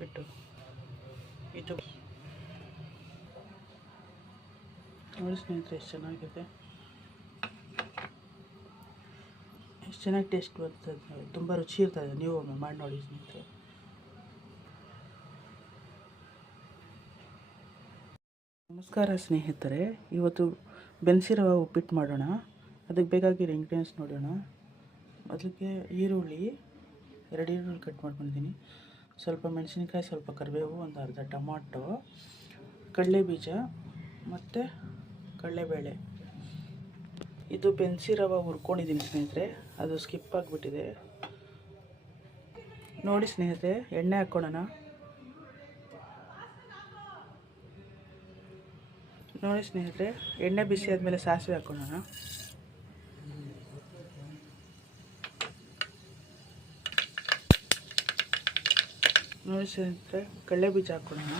ಬಿಟ್ಟು ಇದು ನೋಡಿ ಸ್ನೇಹಿತರೆ, ಎಷ್ಟು ಚೆನ್ನಾಗಿದೆ, ಎಷ್ಟು ಚೆನ್ನಾಗಿ ಟೇಸ್ಟ್ ಬರ್ತದೆ, ತುಂಬ ರುಚಿ ಇರ್ತದೆ. ನೀವು ಒಮ್ಮೆ ಮಾಡಿ ನೋಡಿ ಸ್ನೇಹಿತರೆ. ನಮಸ್ಕಾರ ಸ್ನೇಹಿತರೆ, ಇವತ್ತು ಬೆನ್ಸಿ ರವೆ ಉಪ್ಪಿಟ್ಟು ಮಾಡೋಣ. ಅದಕ್ಕೆ ಬೇಕಾಗಿರೋ ಇಂಗ್ರೀಡಿಯೆಂಟ್ಸ್ ನೋಡೋಣ. ಅದಕ್ಕೆ ಈರುಳ್ಳಿ 2 ಈರುಳ್ಳಿ ಕಟ್ ಮಾಡ್ಕೊಂಡಿದ್ದೀನಿ, ಸ್ವಲ್ಪ ಮೆಣಸಿನ್ಕಾಯಿ, ಸ್ವಲ್ಪ ಕರಿಬೇವು, ಒಂದು ಅರ್ಧ ಟೊಮಾಟೊ, ಕಡಲೆ ಬೀಜ ಮತ್ತು ಕಡಲೆಬೇಳೆ. ಇದು ಬೆನ್ಸಿ ರವೆ ಹುರ್ಕೊಂಡಿದ್ದೀನಿ ಸ್ನೇಹಿತರೆ, ಅದು ಸ್ಕಿಪ್ ಆಗಿಬಿಟ್ಟಿದೆ. ನೋಡಿ ಸ್ನೇಹಿತರೆ, ಎಣ್ಣೆ ಹಾಕ್ಕೊಳ್ಳೋಣ. ನೋಡಿ ಸ್ನೇಹಿತರೆ, ಎಣ್ಣೆ ಬಿಸಿ ಆದಮೇಲೆ ಸಾಸಿವೆ ಹಾಕ್ಕೊಳ್ಳೋಣ. ನೋಡಿ ಸ್ನೇಹಿತರೆ, ಕಡಲೆ ಬೀಜ ಹಾಕ್ಕೊಳ್ಳೋಣ.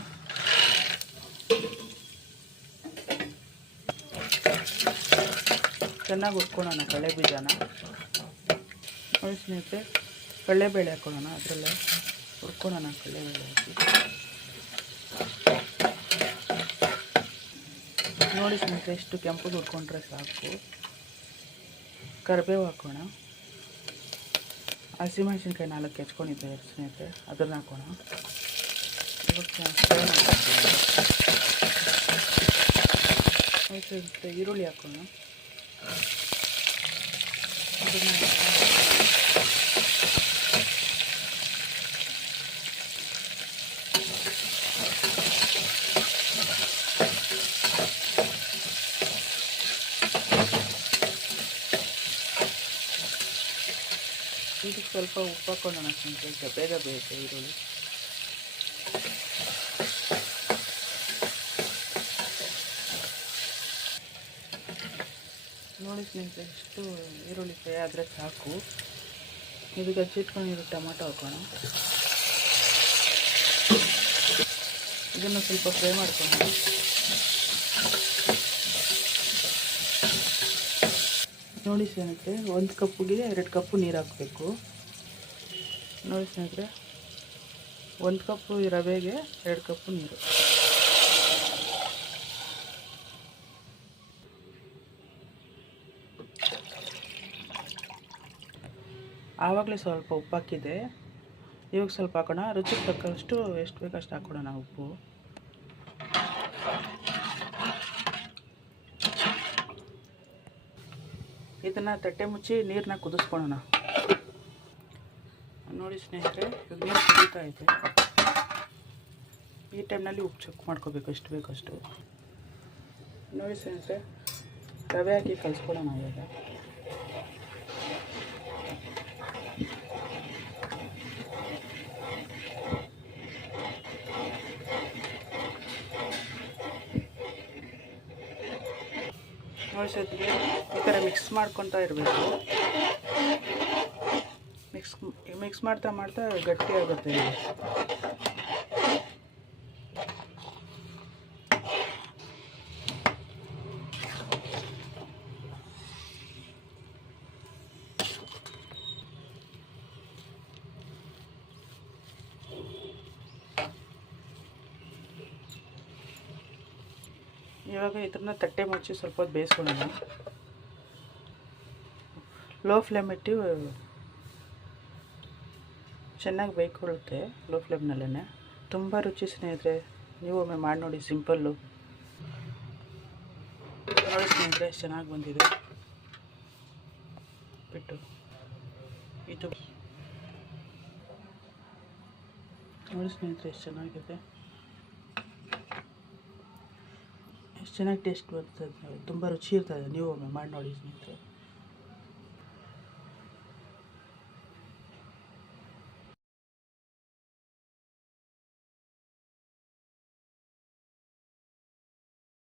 ಚೆನ್ನಾಗಿ ಹುರ್ಕೊಳ್ಳೋಣ ಕಡಲೆ ಬೀಜನ. ನೋಡಿ ಸ್ನೇಹಿತರೆ, ಕಡಲೆಬೇಳೆ ಹಾಕ್ಕೊಳ್ಳೋಣ. ಅದರಲ್ಲೇ ಹುರ್ಕೊಳ್ಳೋಣ ಕಡಲೆಬೇಳೆ ಹಾಕಿ. ನೋಡಿ ಸ್ನೇಹಿತರೆ, ಎಷ್ಟು ಕೆಂಪು ಹುರ್ಕೊಂಡ್ರೆ ಸಾಕು. ಕರಿಬೇವು ಹಾಕೋಣ. ಹಸಿಮೆಣಸಿನ್ಕಾಯಿ 4 ಹೆಚ್ಕೊಂಡಿದ್ದೆ ಸ್ನೇಹಿತರೆ, ಅದನ್ನು ಹಾಕೋಣ. ಸ್ನೇಹಿತರೆ, ಈರುಳ್ಳಿ ಹಾಕೋಣ. ಇದಕ್ಕೆ ಸ್ವಲ್ಪ ಉಪ್ಪು ಹಾಕೊಳ್ಳೋಣ ಸ್ನೇಹಿತರೆ, ಬೇಗ ಬೇಯುತ್ತೆ ಈರುಳ್ಳಿ. ನೋಡಿ ಸ್ನೇಹಿತರೆ, ಎಷ್ಟು ಈರುಳ್ಳಿ ಫ್ರೈ ಆದರೆ ಸಾಕು. ಇದಕ್ಕೆ ಹಚ್ಚಿಟ್ಕೊಂಡಿರೋ ಟೊಮಾಟೊ ಹಾಕೋಣ. ಇದನ್ನು ಸ್ವಲ್ಪ ಫ್ರೈ ಮಾಡ್ಕೊಳ್ಳೋಣ. ನೋಡಿ ಸ್ನೇಹಿತರೆ, 1 ಕಪ್ಪಿಗೆ 2 ಕಪ್ಪು ನೀರು ಹಾಕಬೇಕು. ನೋಡಿ ಸ್ನೇಹಿತರೆ, 1 ಕಪ್ಪು ರವೆಗೆ 2 ಕಪ್ಪು ನೀರು. ಆವಾಗಲೇ ಸ್ವಲ್ಪ ಉಪ್ಪು ಹಾಕಿದೆ, ಇವಾಗ ಸ್ವಲ್ಪ ಹಾಕೋಣ. ರುಚಿಗೆ ತಕ್ಕಷ್ಟು ಎಷ್ಟು ಬೇಕಷ್ಟು ಹಾಕೋಣ ಉಪ್ಪು. ಇದನ್ನು ತಟ್ಟೆ ಮುಚ್ಚಿ ನೀರನ್ನ ಕುದಿಸ್ಕೊಳ್ಳೋಣ. ನೋಡಿ ಸ್ನೇಹಿತರೆ, ಇವಾಗ ನೀರು ಕುದೀತಾ ಇದೆ. ಈ ಟೈಮ್ನಲ್ಲಿ ಉಪ್ಪು ಚೆಕ್ ಮಾಡ್ಕೋಬೇಕು, ಎಷ್ಟು ಬೇಕಷ್ಟು. ನೋಡಿ ಸ್ನೇಹಿತರೆ, ರವೆ ಹಾಕಿ ಕಲಿಸ್ಕೊಳ್ಳೋಣ ಇವಾಗ. ನೋಡಿ ಸ್ನೇಹಿತರೆ, ಈ ಥರ ಮಿಕ್ಸ್ ಮಾಡ್ಕೊತಾ ಇರಬೇಕು. ಮಿಕ್ಸ್ ಮಾಡ್ತಾ ಮಾಡ್ತಾ ಗಟ್ಟಿ ಆಗುತ್ತೆ. ಇವಾಗ ಇದನ್ನ ತಟ್ಟೆ ಮುಚ್ಚಿ ಸ್ವಲ್ಪ ಹೊತ್ತು ಬೇಯಿಸ್ಕೊಳ್ಳೋಣ. ಲೋ ಫ್ಲೇಮ್ ಇಟ್ಟು ಚೆನ್ನಾಗಿ ಬೇಯ್ಕೊಳ್ಳುತ್ತೆ, ಲೋ ಫ್ಲೇಮ್ನಲ್ಲೇ. ತುಂಬ ರುಚಿ ಸ್ನೇಹಿತರೆ, ನೀವು ಒಮ್ಮೆ ಮಾಡಿ ನೋಡಿ, ಸಿಂಪಲ್ಲು. ನೋಡಿ ಸ್ನೇಹಿತರೆ, ಎಷ್ಟು ಚೆನ್ನಾಗಿ ಬಂದಿದೆ ಬಿಟ್ಟು ಇದು. ನೋಡಿ ಸ್ನೇಹಿತರೆ, ಎಷ್ಟು ಚೆನ್ನಾಗಿದೆ, ಎಷ್ಟು ಚೆನ್ನಾಗಿ ಟೇಸ್ಟ್ ಬರ್ತದೆ, ತುಂಬ ರುಚಿ ಇರ್ತದೆ. ನೀವು ಒಮ್ಮೆ ಮಾಡಿ ನೋಡಿ ಸ್ನೇಹಿತರೆ.